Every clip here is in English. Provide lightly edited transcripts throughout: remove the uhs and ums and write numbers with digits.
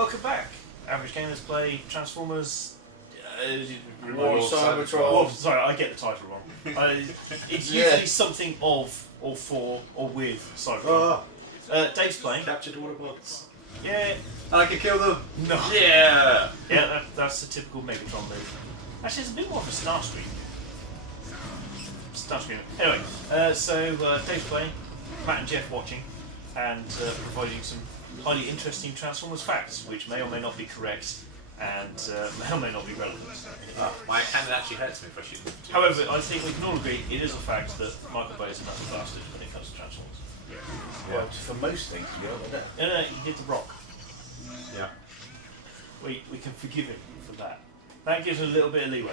Welcome back. Average Gamers play Transformers. Cybertron. Sorry, I get the title wrong. It's usually something of, or for, or with Cybertron. Dave's playing. Captured Autobots. Yeah. I can kill them. No. Yeah. Yeah, that's the typical Megatron move. Actually, it's a bit more of a Starscream. Anyway, so Dave's playing, Matt and Geoff watching, and providing some highly interesting Transformers facts, which may or may not be correct, and may or may not be relevant. My hand actually hurts me if I shoot them. However, I think we can all agree it is a fact that Michael Bay is a nuts bastard when it comes to Transformers. Well, for most things, to be honest. No, he did The Rock. Yeah. We can forgive him for that. That gives him a little bit of leeway.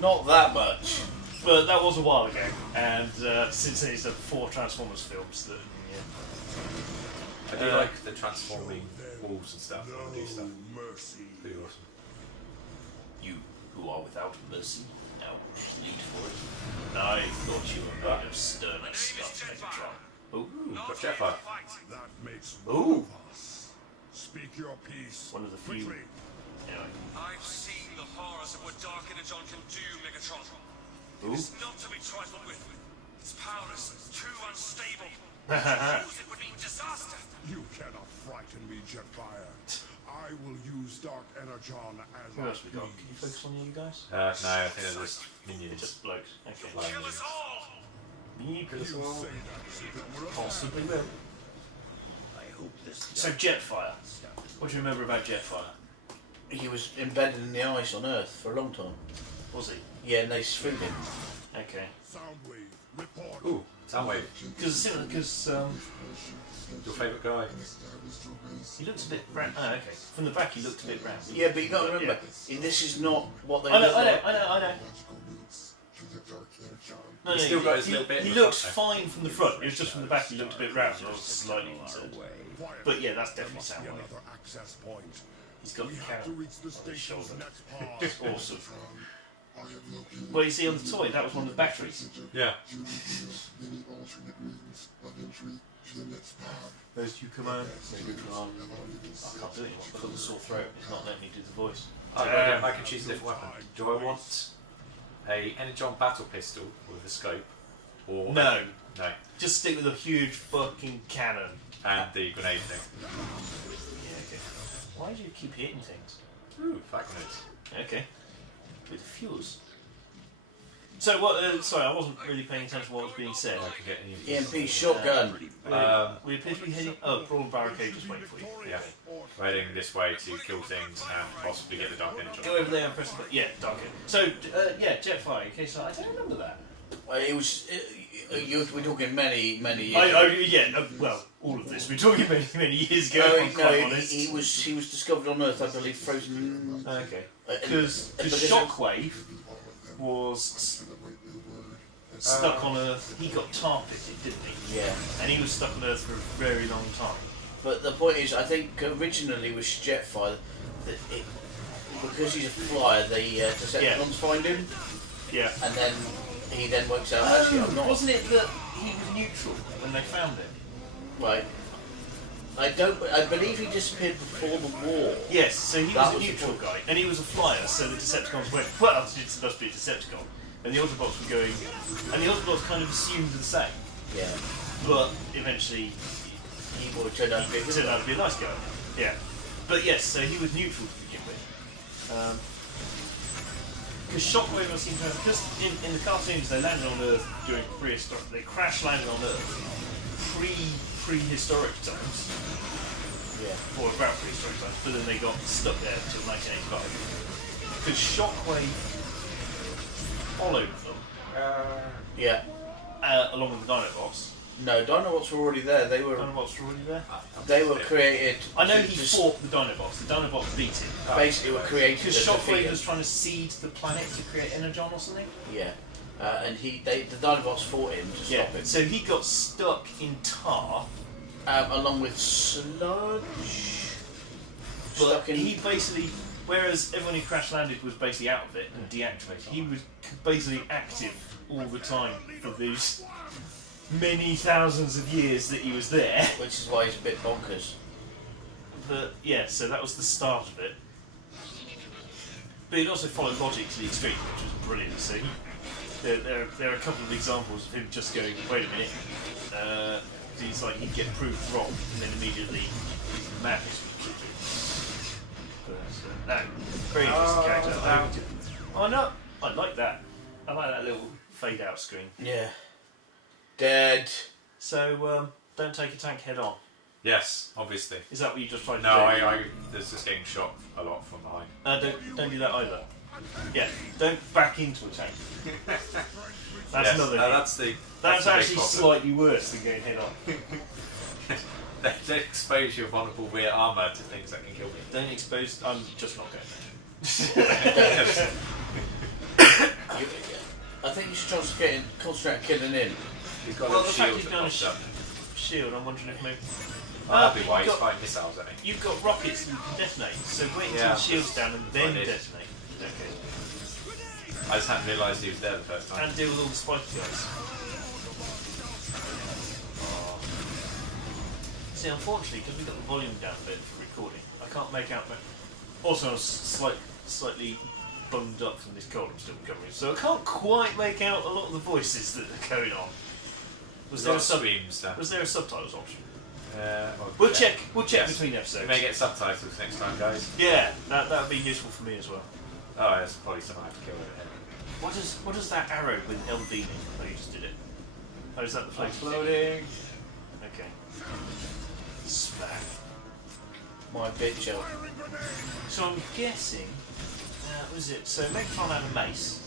Not that much. But that was a while ago, and since then he's done 4 Transformers films that, I do like the transforming walls and stuff and do stuff. Pretty awesome. You who are without mercy, now plead for it. I thought you were made of sterner stuff, Megatron. Ooh, got Geoff. That makes Ooh. us. Speak your piece. One of the few. Quickly. Anyway. I've seen the horrors of what Dark Energon can do, Megatron. Ooh. It's not to be trifled with. Its power is too unstable. To use it would mean disaster. You cannot frighten me, Jetfire. I will use Dark Energon as Who I else we got? Can you focus on you guys? No, I think they're just minions. Just blokes. Okay. Like Kill us all. You Kill us all. say that as if it were a possibly will. I hope this. So Jetfire. What do you remember about Jetfire? He was embedded in the ice on Earth for a long time. Was he? Yeah, and they freed him. Okay. Soundwave. Report. Ooh, Soundwave. Because Your favourite guy. he looks a bit brown. Oh, okay. From the back, he looked a bit brown. Yeah, but you got to remember, this is not what they I know, look I know, like. I know. No, He's still got his little bit he in the looked front, fine from the front. It was just from the back he looked a bit round. I was slightly concerned. But yeah, that's definitely Must be Soundwave. another access point. He's got We the have to cannon reach the on his station's shoulder. next part. It's awesome. Well, you see on the toy, that was one of the batteries. Yeah. Those you command. I can't do it anymore. I've got the sore throat. It's not letting me do the voice. I can choose a different weapon. Do I want a Energon battle pistol with a scope? Or No. No. Just stick with a huge fucking cannon. And the grenade thing. Yeah, okay. Why do you keep hitting things? Ooh, fat grenades. Okay. With fuse. So what? Sorry, I wasn't really paying attention to what was being said. I can get any EMP shotgun. We appear to be heading. Oh, Brawl Barricade just waiting for you. Yeah. Heading this way to kill things and possibly get the Dark Energon. Go over there and press the button. Yeah, Dark Energon. So, yeah, Jetfire. Okay, so I don't remember that. It was. We're talking many years. Well, all of this. We're talking many years ago. No, if I'm quite honest. he was discovered on Earth, I believe, frozen. Okay. and- Because and Shockwave was stuck on Earth. He got tar pitted, didn't he? Yeah. And he was stuck on Earth for a very long time. But the point is, I think originally with Jetfire, because he's a flyer, the Decepticons find him, Yeah. and then he then works out, actually, I'm not. Wasn't it that he was neutral when they found him? Right. I believe he disappeared before the war. Yes, so he That was a was the neutral point. guy, and he was a flyer, so the Decepticons went, well, it must be a Decepticon. And the Autobots were going, and the Autobots kind of assumed the same, Yeah. but eventually He would turn out to be a he good turned guy. out to be a nice guy. Yeah. But yes, so he was neutral to begin with. Because Shockwave, I seem to have, because in the cartoons they landed on Earth during prehistoric, they crash landed on Earth prehistoric times, Yeah. or about prehistoric times, but then they got stuck there until 1985. Because Shockwave followed them, Yeah. along with the Dinobots. No, Dinobots were already there. They were Dinobots were already there? created. I know to he just fought the Dinobots. The Dinobots beat him. basically were created. Because to defeat Shockwave him. was trying to seed the planet to create Energon or something? Yeah. And the Dinobots fought him to stop him. So he got stuck in tar, Along with Sludge. but Stuck in. he basically, whereas everyone who crash landed was basically out of it and deactivated, he was basically active all the time for these many thousands of years that he was there. Which is why he's a bit bonkers. But yeah, so that was the start of it. But it also followed logic to the extreme, which was brilliant. So there are a couple of examples of him just going, wait a minute. He's like, he'd get proved wrong, and then immediately his madness would kick in. But no, very interesting character. Oh no, I like that. I like that little fade out screen. Yeah. Dead. So don't take a tank head on. Yes, obviously. Is that what you just tried to No, do? I there's just getting shot a lot from behind. Don't do that either. Yeah, don't back into a tank. That's Yes, another. no, that's That's the big actually problem. slightly worse than going head on. They expose your vulnerable rear armour to things that can kill me. Don't expose. I'm just not going there. I think you should concentrate on killing in. He's got Well, a the shield fact he's that got a pops up. shield, I'm wondering if maybe. Oh, that'd be but why you've he's got- firing missiles at me. You've got rockets that you can detonate, so wait until Yeah. the shield's down and then I did. detonate. Okay. I just hadn't realised he was there the first time. And deal with all the spiky guys. See, unfortunately, because we've got the volume down a bit for recording, I can't make out. Also, I was slightly bunged up from this cold I'm still recovering, so I can't quite make out a lot of the voices that are going on. Was there a streams now? Was there a subtitles option? Well, We'll yeah. check. We'll check Yes. between You episodes. may get subtitles next time, guys. Yeah, that would be useful for me as well. Oh, there's probably someone I have to kill over here. What does that arrow with L mean? Oh, you just did it. Oh, is that the flame? Exploding. Okay. Smack. My bitch out. So I'm guessing. Was it? So Megatron had a mace.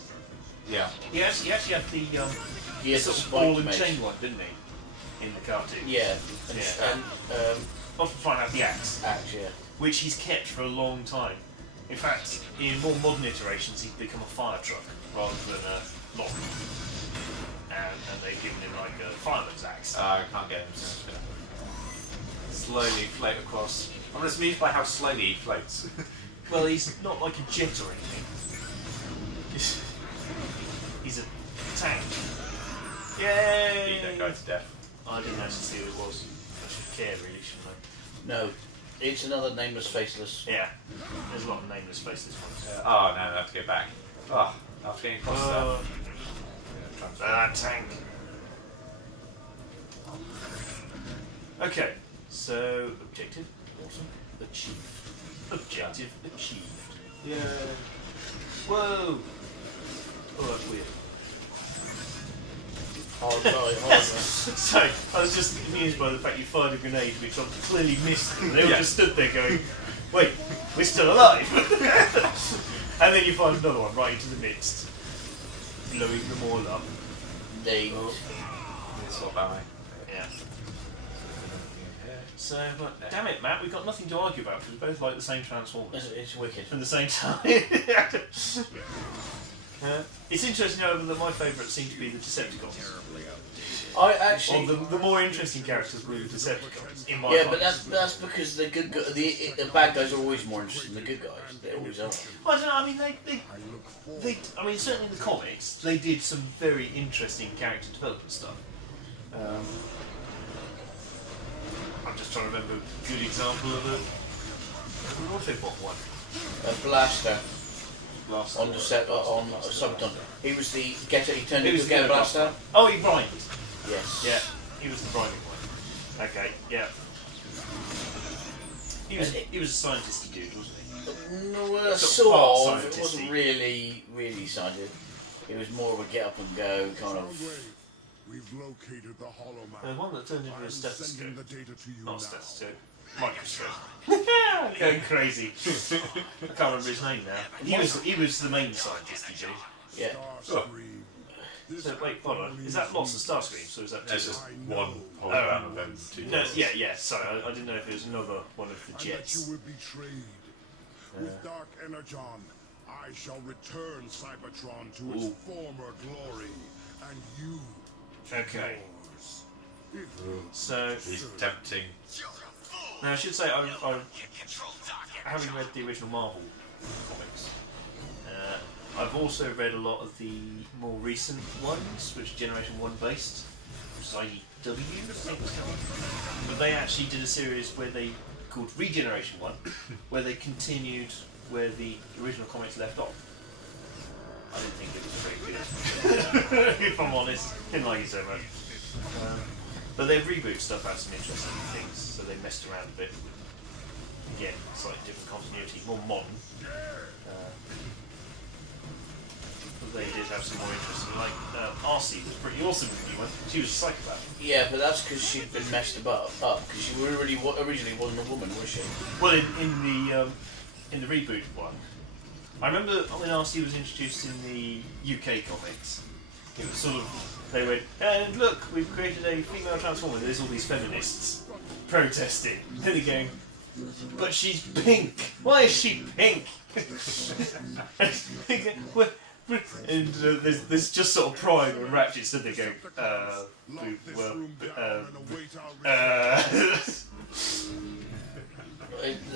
Yeah. He actually had the Yes, sort of spike ball and mace. chain one, didn't he? In the cartoon. Yeah. Yeah. And Optimus had the axe, axe, yeah. which he's kept for a long time. In fact, in more modern iterations, he's become a fire truck rather than a lorry. And they've given him like a fireman's axe. I can't get him to spin up. Slowly float across. I'm just amused by how slowly he floats. Well, he's not like a jet or anything. He's a tank. Beat Yay! that guy to death. I didn't actually see who it was. I should care, really, shouldn't No. It's another nameless, faceless. I? Yeah. There's a lot of nameless faces ones. Oh, no, I have to go back. Oh, after getting across that. Tank. Okay, so objective, awesome, achieved. Objective achieved. Yeah. Whoa! Oh, that's weird. Hard right. So, I was just amused by the fact you fired a grenade which I clearly missed them. They all Yeah. just stood there going, wait, we're still alive! And then you find another one right into the midst, blowing them all up. They. It's not bad. Yeah. So, but damn it, Matt, we've got nothing to argue about because we both like the same Transformers. It's wicked. From the same time. It's interesting, however, that my favourite seem to be the Decepticons. I Or actually. the more interesting characters were the Decepticons, in my Yeah, mind. but that's because the good the bad guys are always more interesting than the good guys. They always are. I don't know, I mean, I mean, certainly in the comics, they did some very interesting character development stuff. I'm just trying to remember a good example of an Autobot one. A blaster Last on Cybertron. He was the getter. He turned He into was a getter the blaster. Oh, he rhymed. Yes. Yeah, he was the priming one. Okay, yeah. He was a scientisty dude, wasn't he? No, Sort of sort of. part It wasn't scientisty. really scientific. It was more of a get up and go kind Away. of. We've located the hollow There's man. one that turned into I a am stethoscope. sending the data to you Not now. a stethoscope. Microscope. Going crazy. I can't remember his name now. He was the main scientist, dude. Yeah. Starscream. This So wait, hold on. Is that lots of Starscreams, or is that two? There's just one hologram of them. Two No, bosses. yeah. Sorry, I didn't know if it was another one of the I bet jets. you were betrayed. With Dark Energon, I shall return Cybertron to its former glory, and you to Okay. yours. So He's tempting. now I should say I Control Dark having read the original Marvel comics, I've also read a lot of the more recent ones, which are Generation 1 based, which is IDW, I think it's called. But they actually did a series where they called Regeneration 1, where they continued where the original comics left off. I didn't think it was very good, if I'm honest. Didn't like it so much. But their reboot stuff had some interesting things, so they messed around a bit. Again, slightly different continuity, more modern. But they did have some more interesting, like Arcee was pretty awesome in the new one. She was a psychopath. Yeah, but that's because she'd been messed up, because she really originally wasn't a woman, was she? Well, in the reboot one, I remember when Arcee was introduced in the UK comics, it was sort of, they went, and look, we've created a female Transformer, there's all these feminists protesting. Then they're going, but she's pink! Why is she pink? And there's just sort of pride when Ratchet stood there going,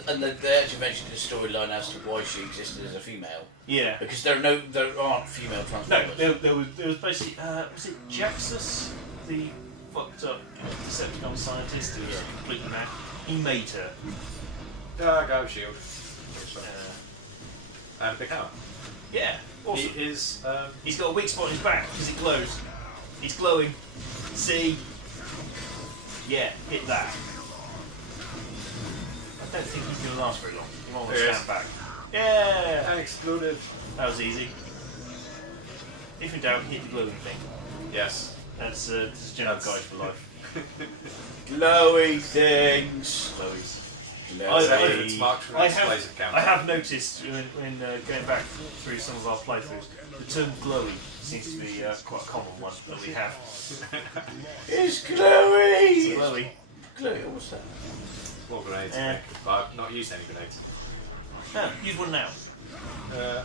And they actually mentioned the storyline as to why she existed as a female. Yeah. Because there aren't female Transformers. No, there was basically, was it Jaxus, the fucked up Decepticon scientist who was completely mad? He made her. Go shield. And a big hammer. Yeah, awesome. He's got a weak spot in his back because it glows. He's glowing. See? Yeah, hit that. I don't think he's going to last very long. He might want to stand back. Yeah! And exploded. That was easy. If in doubt, hit the glowing thing. Yes. That's general guide for life. Glowy things. Glowies. I I have noticed when going back through some of our playthroughs, the term glowy seems to be quite a common one that we have. It's glowy! It's glowy. Glowy, what's that? More grenades, I think. But I've not used any grenades. No, use one now. There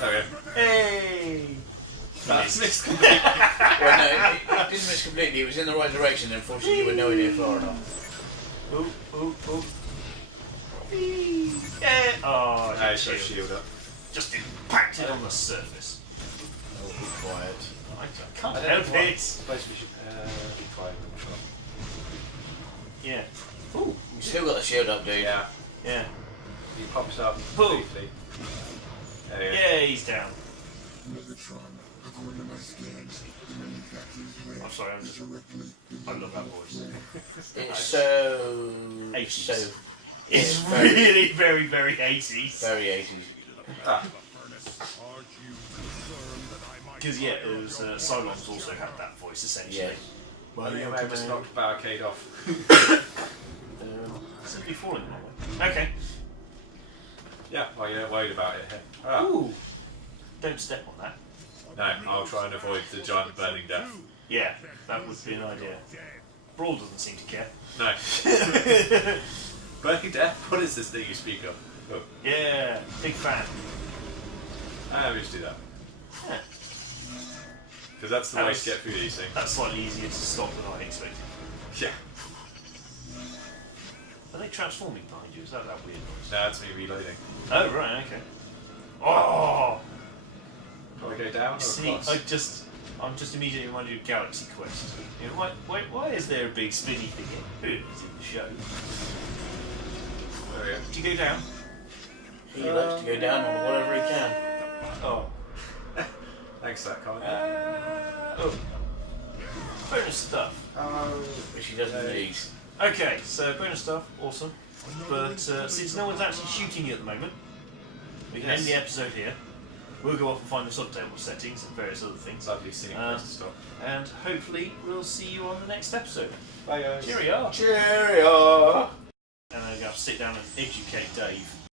we go. Hey! That's missed completely. Well, no, it didn't miss completely. It was in the right direction. Unfortunately, you were nowhere near far enough. Ooh. Yeah. Oh, No, it's got a shield up. Just impacted on the surface. Oh, be quiet. I can't I don't help know it. Suppose we should be quiet. Yeah. Ooh, you still got the shield up, dude. Yeah. Yeah. He pops up Pull. briefly. There you go. Yeah, he's down. I'm sorry, I love that voice. It's so... 80s. So... It's Yeah, really very, very 80s. Very 80s. Ah. Because, yeah, it was, Cylons also had that voice, essentially. Yeah. Well, you may have just knocked Barricade off. Simply falling that way. Okay. Yeah, well, you're not worried about it here. Ah. Ooh. Don't step on that. No, I'll try and avoid the giant burning death. Yeah, that would be an idea. Brawl doesn't seem to care. No. Burning death? What is this thing you speak of? Oh. Yeah, big fan. We just do that. Yeah. Because that's the way to get through these things. That's slightly easier to stop than I expected. Yeah. Are they transforming behind you? Is that weird noise? No, that's me reloading. Oh, right, okay. Oh! Do I go down or See, across? I'm just immediately reminded of Galaxy Quest. You know, why is there a big spinny thing in the show? There we go. Do you go down? He likes to go down on whatever he can. Oh. Thanks for that comment. Oh. Bonus stuff. Which he doesn't need. Okay, so bonus stuff, awesome. But since no one's actually shooting you at the moment, we can end the episode here. We'll go off and find the subtable settings and various other things. Lovely seeing place to stop. And hopefully we'll see you on the next episode. Bye guys. Cheerio! Cheerio! And I'm going to have to sit down and educate Dave